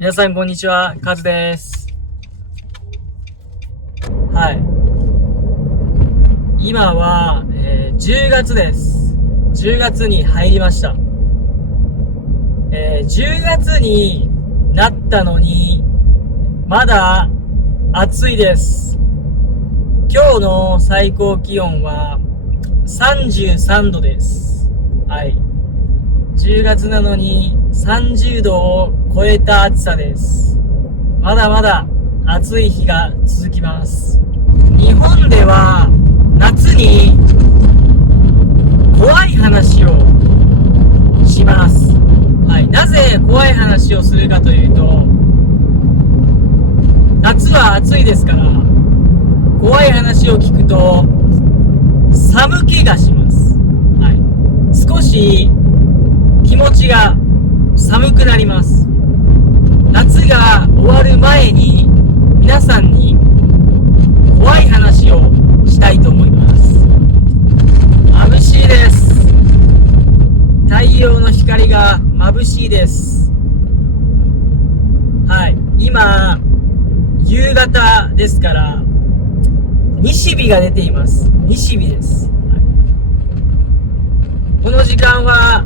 皆さんこんにちは、カズです。はい。今は、10月です。10月に入りました。10月になったのに、まだ暑いです。今日の最高気温は33度です。はい。10月なのに30度を超えた暑さです。まだまだ暑い日が続きます。日本では夏に怖い話をします。はい。なぜ怖い話をするかというと、夏は暑いですから、怖い話を聞くと寒気がします。はい。少し気持ちが寒くなります。夏が終わる前に皆さんに怖い話をしたいと思います。眩しいです。太陽の光が眩しいです。はい。今、夕方ですから、西日が出ています。西日です。はい、この時間は、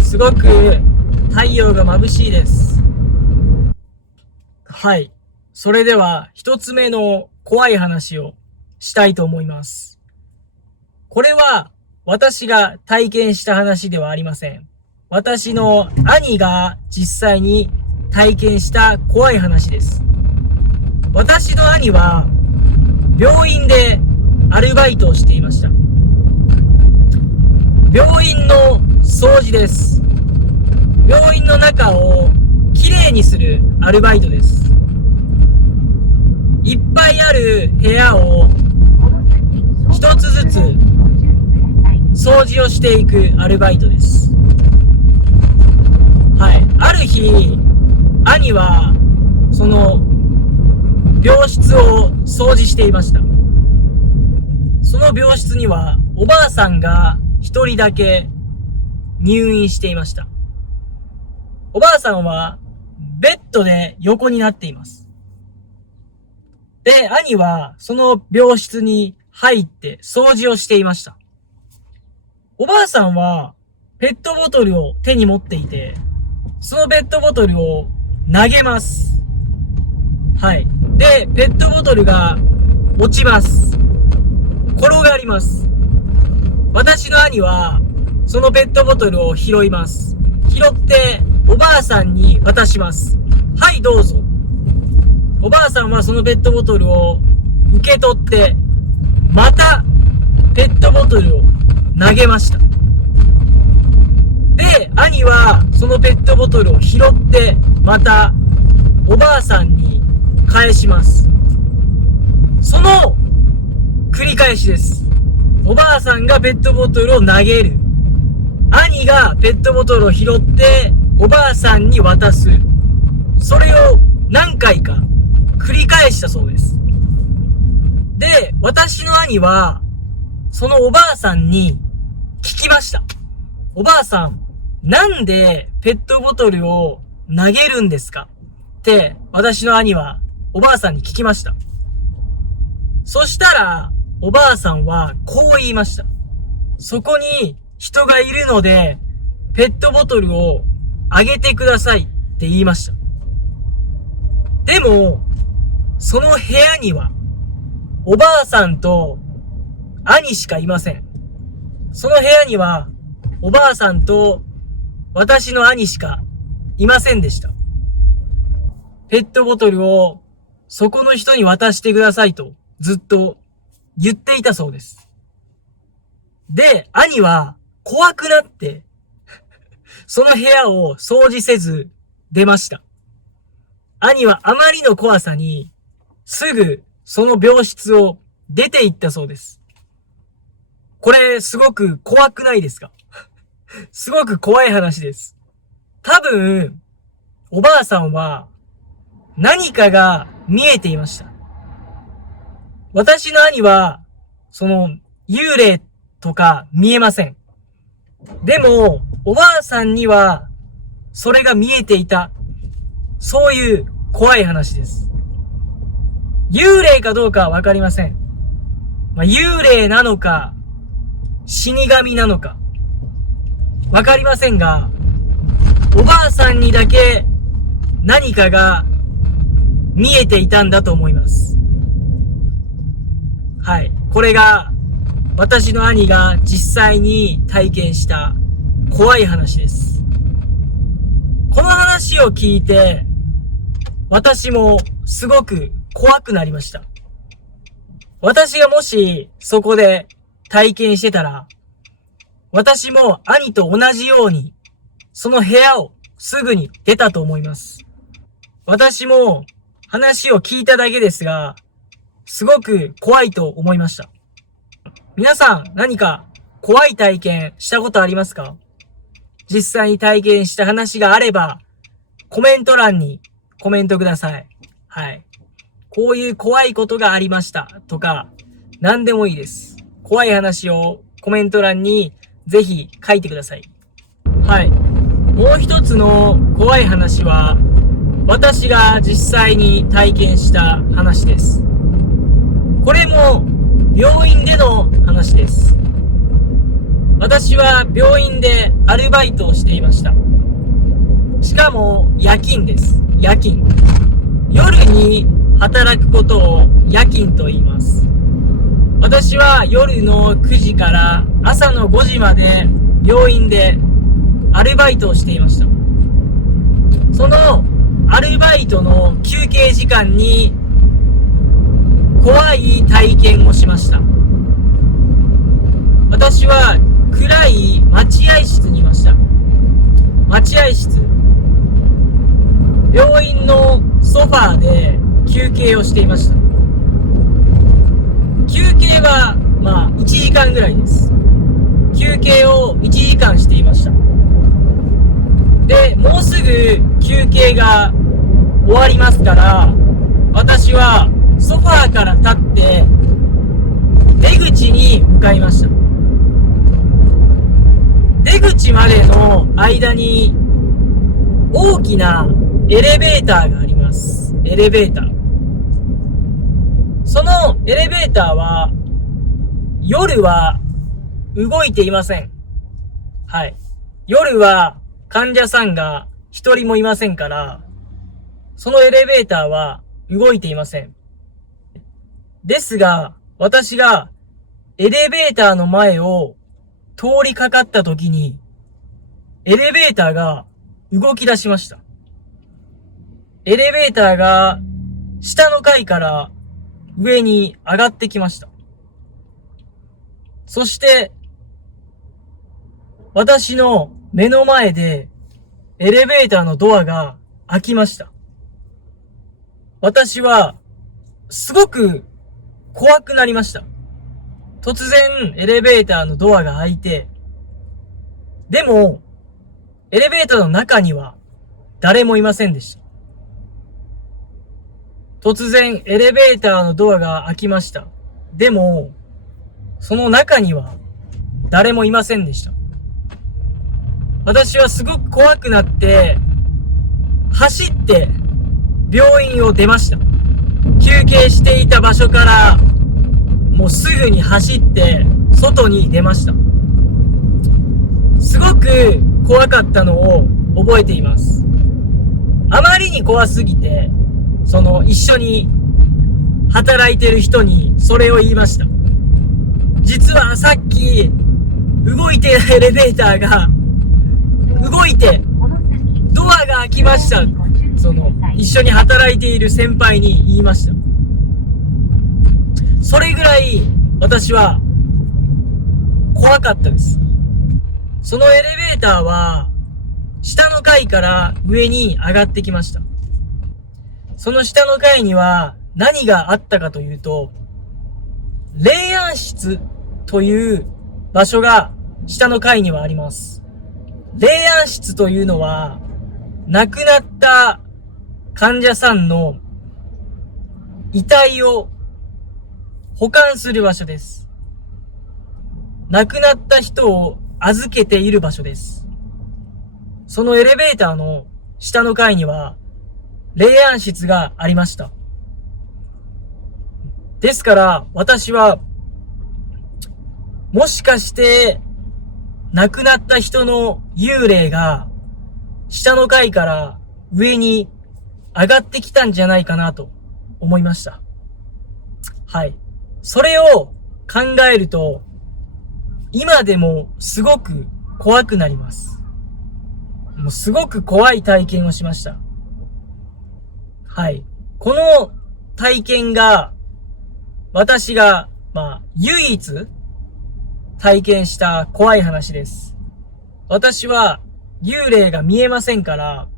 すごく太陽が眩しいです。はい。それでは一つ目の怖い話をしたいと思います。これは私が体験した話ではありません。私の兄が実際に体験した怖い話です。私の兄は病院でアルバイトをしていました。病院の掃除です。病院の中をきれいにするアルバイトです。いっぱいある部屋を一つずつ掃除をしていくアルバイトです。はい。ある日、兄はその病室を掃除していました。その病室にはおばあさんが一人だけ入院していました。おばあさんはベッドで横になっています。で、兄はその病室に入って掃除をしていました。おばあさんはペットボトルを手に持っていて、そのペットボトルを投げます。はい。で、ペットボトルが落ちます。転がります。私の兄はそのペットボトルを拾います。拾っておばあさんに渡します。はい、どうぞ。おばあさんはそのペットボトルを受け取って、またペットボトルを投げました。で、兄はそのペットボトルを拾って、またおばあさんに返します。その繰り返しです。おばあさんがペットボトルを投げる。兄がペットボトルを拾っておばあさんに渡す。それを何回か繰り返したそうです。で、私の兄はそのおばあさんに聞きました。おばあさん、なんでペットボトルを投げるんですかって私の兄はおばあさんに聞きました。そしたらおばあさんはこう言いました。そこに人がいるので、ペットボトルをあげてくださいって言いました。でも、その部屋には、おばあさんと兄しかいません。その部屋には、おばあさんと私の兄しかいませんでした。ペットボトルをそこの人に渡してくださいとずっと言っていたそうです。で、兄は怖くなって、その部屋を掃除せず出ました。兄はあまりの怖さに、すぐその病室を出て行ったそうです。これすごく怖くないですか？すごく怖い話です。多分、おばあさんは何かが見えていました。私の兄は、その幽霊とか見えません。でも、おばあさんには、それが見えていた。そういう怖い話です。幽霊かどうかはわかりません。幽霊なのか、死神なのか、わかりませんが、おばあさんにだけ何かが見えていたんだと思います。はい。これが私の兄が実際に体験した怖い話です。この話を聞いて、私もすごく怖くなりました。私がもしそこで体験してたら、私も兄と同じように、その部屋をすぐに出たと思います。私も話を聞いただけですが、すごく怖いと思いました。皆さん何か怖い体験したことありますか？実際に体験した話があれば、コメント欄にコメントください。はい。こういう怖いことがありましたとか、何でもいいです。怖い話をコメント欄にぜひ書いてください。はい。もう一つの怖い話は、私が実際に体験した話です。これも病院での話です。私は病院でアルバイトをしていました。しかも夜勤です。夜勤。夜に働くことを夜勤と言います。私は夜の9時から朝の5時まで病院でアルバイトをしていました。そのアルバイトの休憩時間に怖い体験をしました。私は暗い待合室にいました。待合室。病院のソファーで休憩をしていました。休憩は1時間ぐらいです。休憩を1時間していました。で、もうすぐ休憩が終わりますから、私はソファーから立って出口に向かいました。出口までの間に大きなエレベーターがあります。エレベーター。そのエレベーターは夜は動いていません。はい。夜は患者さんが一人もいませんから、そのエレベーターは動いていません。ですが、私がエレベーターの前を通りかかった時に、エレベーターが動き出しました。エレベーターが下の階から上に上がってきました。そして、私の目の前でエレベーターのドアが開きました。私はすごく怖くなりました。突然エレベーターのドアが開いて、でもエレベーターの中には誰もいませんでした。突然エレベーターのドアが開きました。でもその中には誰もいませんでした。私はすごく怖くなって走って病院を出ました。休憩していた場所からもうすぐに走って外に出ました。すごく怖かったのを覚えています。あまりに怖すぎて、一緒に働いてる人にそれを言いました。実はさっき動いているエレベーターが動いてドアが開きました。一緒に働いている先輩に言いました。それぐらい私は怖かったです。そのエレベーターは下の階から上に上がってきました。その下の階には何があったかというと、霊安室という場所が下の階にはあります。霊安室というのは亡くなった患者さんの遺体を保管する場所です。亡くなった人を預けている場所です。そのエレベーターの下の階には霊安室がありました。ですから、私は、もしかして、亡くなった人の幽霊が、下の階から上に上がってきたんじゃないかなと思いました。はい。それを考えると、今でもすごく怖くなります。もうすごく怖い体験をしました。はい。この体験が、私が、唯一体験した怖い話です。私は幽霊が見えませんから、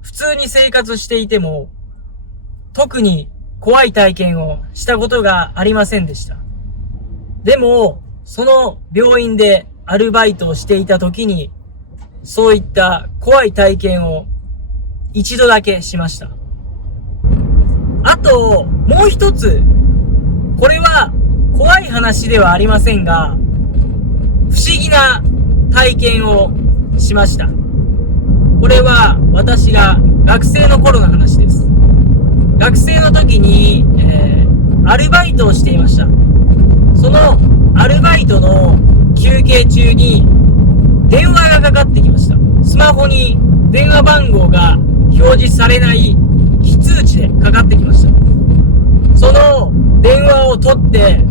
普通に生活していても、特に怖い体験をしたことがありませんでした。でも、その病院でアルバイトをしていた時に、そういった怖い体験を一度だけしました。あと、もう一つ、これは怖い話ではありませんが、不思議な体験をしました。これは私が学生の頃の話です。学生の時に、アルバイトをしていました。そのアルバイトの休憩中に電話がかかってきました。スマホに電話番号が表示されない非通知でかかってきました。その電話を取って、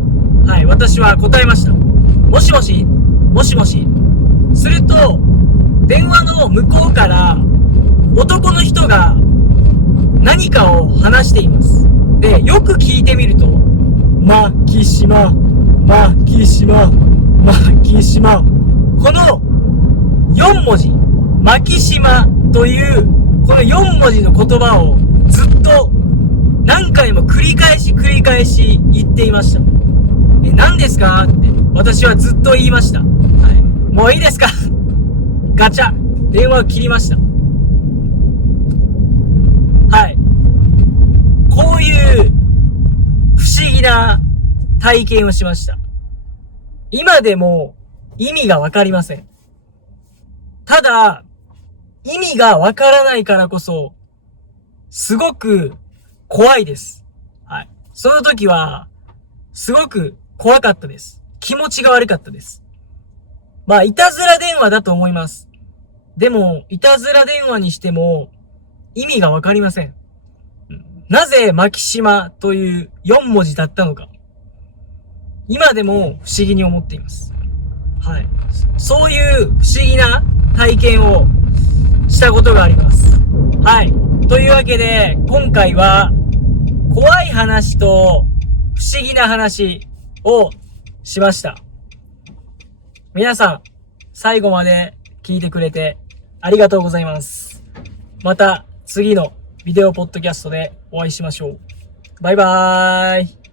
はい、私は答えました。もしもし？もしもし？すると、電話の向こうから男の人が何かを話しています。で、よく聞いてみると、マキシマ、マキシマ、マキシマ。この4文字、マキシマというこの4文字の言葉をずっと何回も繰り返し言っていました。何ですかって私はずっと言いました。はい。もういいですか？ガチャ。電話を切りました。はい。こういう不思議な体験をしました。今でも意味がわかりません。ただ、意味がわからないからこそ、すごく怖いです。はい。その時は、すごく怖かったです。気持ちが悪かったです。いたずら電話だと思います。でも、いたずら電話にしても、意味がわかりません。なぜマキシマという4文字だったのか。今でも不思議に思っています。はい。そういう不思議な体験をしたことがあります。はい。というわけで、今回は、怖い話と不思議な話をしました。皆さん、最後まで聞いてくれてありがとうございます。また次のビデオポッドキャストでお会いしましょう。バイバーイ。